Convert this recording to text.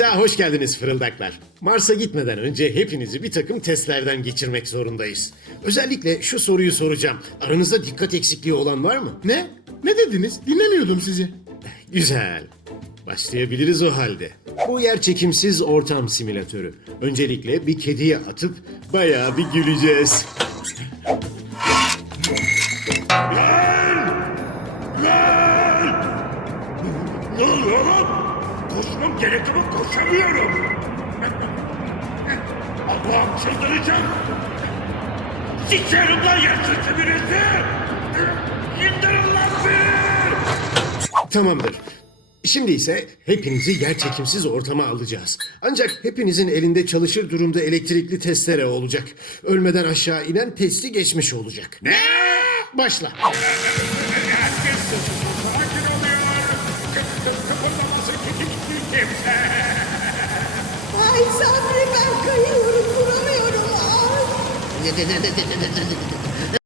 Ya hoş geldiniz fırıldaklar. Mars'a gitmeden önce hepinizi bir takım testlerden geçirmek zorundayız. Özellikle şu soruyu soracağım. Aranızda dikkat eksikliği olan var mı? Ne? Ne dediniz? Dinlemiyordum sizi. Güzel. Başlayabiliriz o halde. Bu yer çekimsiz ortam simülatörü. Öncelikle bir kediye atıp bayağı bir güleceğiz. Ne oluyor lan? Koşmam gerekti ama koşamıyorum. Allah'ım çıldıracağım. Sikerim lan yaşlısı birisi. İndirin lan beni. Tamamdır. Şimdi ise hepinizi yer çekimsiz ortama alacağız. Ancak hepinizin elinde çalışır durumda elektrikli testere olacak. Ölmeden aşağı inen testi geçmiş olacak. Ne? Başla. Ay Sabri ben kayıyorum duramıyorum. Ay.